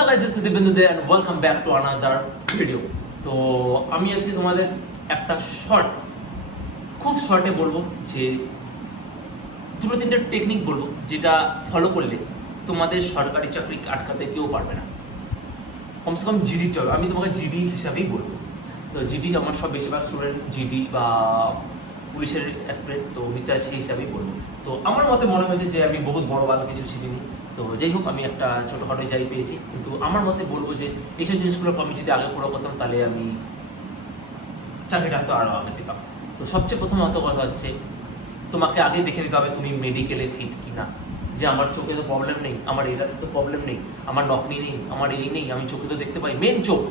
What's up guys, this is Dipendu there and welcome back to another video. তো আমি আজকে তোমাদের একটা খুব শর্টে বলবো যে দুটো তিনটে টেকনিক বলবো যেটা ফলো করলে তোমাদের সরকারি চাকরি আটকাতে কেউ পারবে না। কমসে কম জিডিটা হবে, আমি তোমাকে জিডি হিসাবেই বলবো। তো জিডি আমার সব বেশিরভাগ স্টুডেন্ট জিডি বা পুলিশের অ্যাসপিরেন্ট, তো মিথ্যা সেই হিসাবেই বলবো। তো আমার মতে মনে হয়েছে যে আমি বহুত বড় ভালো কিছু শিখিনি। তো যাই হোক, আমি একটা ছোটোখাটো যাই পেয়েছি, কিন্তু আমার মতে বলবো যে এইসব জিনিসগুলো আমি যদি আগে পড়া করতাম তাহলে আমি চাকরিটা হয়তো আরও আগে পেতাম। তো সবচেয়ে প্রথমত কথা হচ্ছে তোমাকে আগে দেখে নিতে হবে তুমি মেডিকেলে ফিট কিনা। যে আমার চোখে তো প্রবলেম নেই, আমার এটাতে তো প্রবলেম নেই, আমার নকনি নেই, আমার এই নেই, আমি চোখে তো দেখতে পাই। মেন চোখ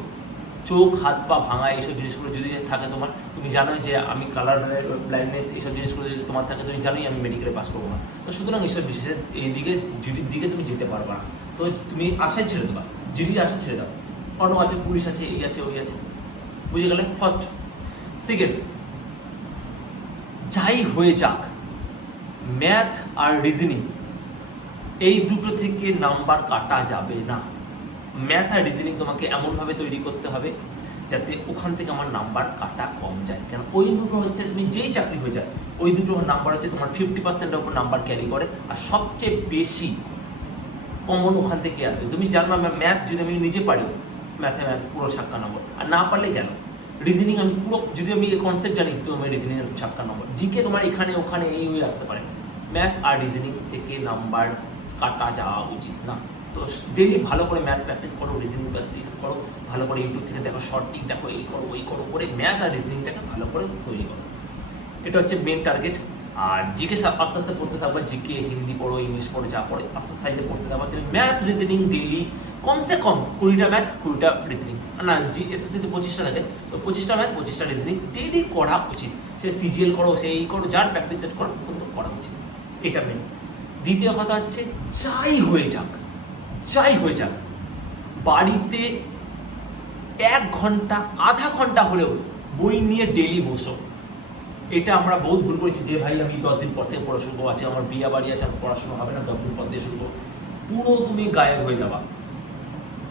হাত পা ভাঙা এইসব জিনিসগুলো যদি থাকে তোমার, তুমি জানো যে আমি কালার ব্লাইন্ডনেস এইসব জিনিসগুলো যদি তোমার থাকে তুমি জানোই আমি মেডিকেলে পাস করবো না। তো সুতরাং এইসব বিশেষ এইদিকে জিডির দিকে তুমি যেতে পারবে না। তো তুমি আশাই ছেড়ে দেবা, জিডির আশা ছেড়ে দাও। অন্য আছে, পুলিশ আছে, এই আছে, ওই আছে, বুঝে গেলে। ফার্স্ট। সেকেন্ড, যাই হয়ে যাক, ম্যাথ আর রিজনিং এই দুটো থেকে নাম্বার কাটা যাবে না। ম্যাথ আর রিজনিং তোমাকে এমনভাবে তৈরি করতে হবে যাতে ওখান থেকে আমার নাম্বার কাটা কম যায়। কেন ওই দুটো হচ্ছে তুমি যেই চাকরি হয়ে যায় ওই দুটো নাম্বার হচ্ছে তোমার 50%-এর উপর নাম্বার ক্যারি করে, আর সবচেয়ে বেশি কমন ওখান থেকে আসবে। তুমি জানবা ম্যাথ যদি আমি নিজে পারি, ম্যাথে পুরো 56 নম্বর, আর না পারলে গেল। রিজনিং আমি পুরো যদি আমি কনসেপ্ট জানি তো আমি রিজনিংয়ের 56 নম্বর। জিকে তোমার এখানে ওখানে এই আসতে পারে। ম্যাথ আর রিজনিং থেকে নাম্বার কাটা যাওয়া উচিত না। তো ডেলি ভালো করে ম্যাথ প্র্যাকটিস করো, রিজনিং প্র্যাকটিস করো, ভালো করে ইউটিউব থেকে দেখো, শর্ট টিক দেখো, এই করো ওই করো করে ম্যাথ আর রিজনিংটাকে ভালো করে তৈরি করো। এটা হচ্ছে মেন টার্গেট। আর জিকে আস্তে আস্তে পড়তে থাকবে, জিকে হিন্দি পড়ো, ইংলিশ পড়ো, যা পড়ে আস্তে সাইডে পড়তে থাকবে। কিন্তু ম্যাথ রিজনিং ডেলি কমসে কম 20টা ম্যাথ 20টা রিজনিং, না এসএসসিতে 25টা থাকে, তো 25টা ম্যাথ 25টা রিজনিং ডেলি করা উচিত। সে সিজিএল করো, সেই করো, যার প্র্যাকটিস সেট করো, কিন্তু করা উচিত। এটা মেন। দ্বিতীয় কথা হচ্ছে যাই হয়ে যাক বাড়িতে 1 ঘন্টা আধা ঘন্টা হলেও বই নিয়ে ডেলি বসো। এটা আমরা বহুত ভুল করেছি যে ভাই আমি 10 দিন পর থেকে পড়া শুরু করবো, আছে আমার বিয়ে বাড়ি আছে, আমার পড়াশোনা হবে না, 10 দিন পর দিয়ে শুরু করবো। পুরো তুমি গায়েব হয়ে যাবা।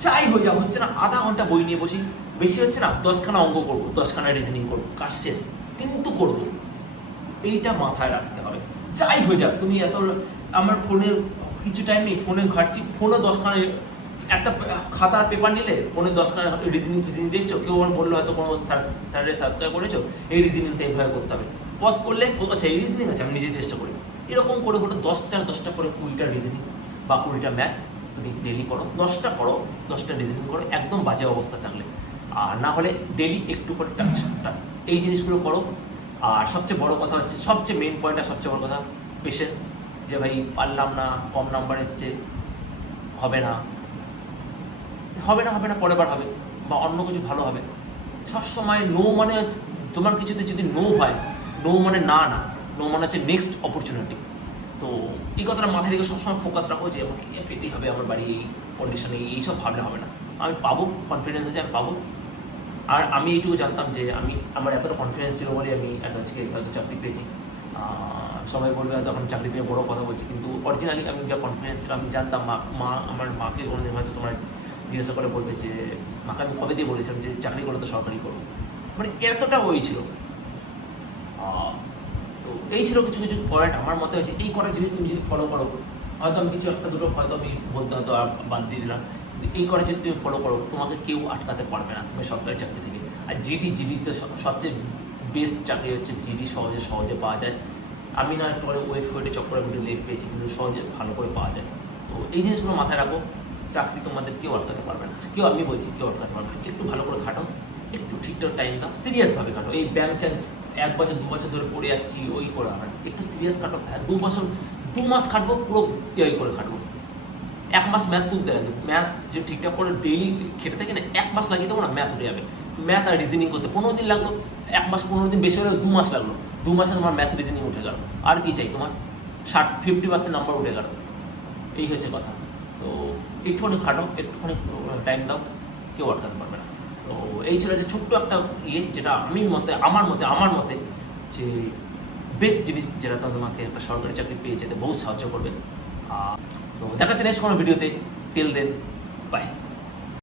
যাই হয়ে যাও, হচ্ছে না আধা ঘন্টা বই নিয়ে বসি, বেশি হচ্ছে না 10খানা অঙ্ক করবো, 10খানা রিজনিং করবো, কাজ শেষ, কিন্তু করবো। এইটা মাথায় রাখতে হবে। যাই হয়ে যাক, তুমি এত আমার ফোনের কিছু টাইম নেই, ফোনে ঘাটছি, ফোনে 10খানা একটা খাতার পেপার নিলে ফোনে 10খানা রিজনিং দেখছো, কেউ আমার বললো হয়তো কোনো স্যারের সাবস্ক্রাইব করেছো, এই রিজনিংটা এইভাবে করতে হবে। পজ করলে আচ্ছা এই রিজনিং আছে, আমি নিজে চেষ্টা করি। এরকম করে 10টা করে 20টা রিজনিং বা 20টা ম্যাথ তুমি ডেলি করো, 10টা করো, 10টা রিজনিং করো, একদম বাজে অবস্থা থাকলে। আর না হলে ডেলি একটু করে এই জিনিসগুলো করো। আর সবচেয়ে বড় কথা হচ্ছে, সবচেয়ে মেন পয়েন্টটা, সবচেয়ে বড় কথা পেশেন্স। যে ভাই পারলাম না, কম নাম্বার এসছে, হবে না, পরের বার হবে, বা অন্য কিছু ভালো হবে। সবসময় নো মানে তোমার কিছুতে যদি নো হয়, নো মানে না, নো মানে হচ্ছে নেক্সট অপরচুনিটি। তো এই কথাটা মাথায় রেখে সবসময় ফোকাস রাখো যে আমাকে পেতেই হবে, আমার বাড়ি এই কন্ডিশনে, এইসব ভাবলে হবে না। আমি পাবো, কনফিডেন্স আছে আমি পাবো। আর আমি এইটুকু জানতাম যে আমার এতটা কনফিডেন্স ছিল বলে আমি আজকে হয়তো চাকরি পেয়েছি। সবাই বলবে হয়তো এখন চাকরি পেয়ে বড়ো কথা বলছি, কিন্তু অরিজিনালি আমি যা কনফিডেন্স ছিল, আমি জানতাম। আমার মাকে কোনোদিন হয়তো তোমার জিজ্ঞাসা করে বলবে যে মাকে আমি কবে দিয়ে বলেছিলাম যে চাকরি করলে তো সরকারি করবো, মানে এতটা ওই ছিল। তো এই ছিল কিছু কিছু পয়েন্ট আমার মতে হয়েছে। এই কটা জিনিস তুমি যদি ফলো করো, হয়তো আমি কিছু একটা দুটো হয়তো আমি বলতে হয়তো বাদ দিয়ে দিলাম, এই কটা যদি তুমি ফলো করো তোমাকে কেউ আটকাতে পারবে না তুমি সরকারি চাকরি থেকে। আর জিডিতে সবচেয়ে বেস্ট চাকরি হচ্ছে জিডি, সহজে পাওয়া যায়। আমি না একটু ওয়েটে চক্করে আমি লেট পেয়েছি, কিন্তু সহজে ভালো করে পাওয়া যায়। তো এই জিনিসগুলো মাথায় রাখো, চাকরি তোমাদের কেউ আটকাতে পারবে না, আমি বলছি কেউ আটকাতে পারবে না। একটু ভালো করে খাটো, একটু ঠিকঠাক টাইম দাও, সিরিয়াসভাবে খাটো। এই ব্যাংক 1 বছর 2 বছর ধরে পড়ে যাচ্ছি ওই করে আমার, একটু সিরিয়াস খাটো। 2 মাস খাটবো, পুরো ইয়ে করে খাটবো। 1 মাস ম্যাথ তুলতে লাগে, ম্যাথ যে ঠিকঠাক করে ডেইলি খেটে থাকে না, 1 মাস লাগিয়ে দেবো না, ম্যাথ উঠে যাবে। ম্যাথ আর রিজনিং করতে 15 দিন লাগলো, 1 মাস 15 দিন, বেশি হলে 2 মাস লাগলো। 2 মাসে তোমার ম্যাথ রিজনিং উঠে গেল। আর কি চাই তোমার? 50% নাম্বার উঠে গেল। এই হচ্ছে কথা। তো একটুখানি খাটো, একটুখানি টাইম দাও, কেউ আটকাতে পারবে না। তো এই ছিল যে ছোট্ট একটা যেটা আমার মতে যে বেস্ট জিনিস, যেটা তোমাকে একটা সরকারি চাকরি পেয়ে যেতে বহুত সাহায্য করবে। তো দেখা যাচ্ছে নেক্সট কোনো ভিডিওতে। Till then, by.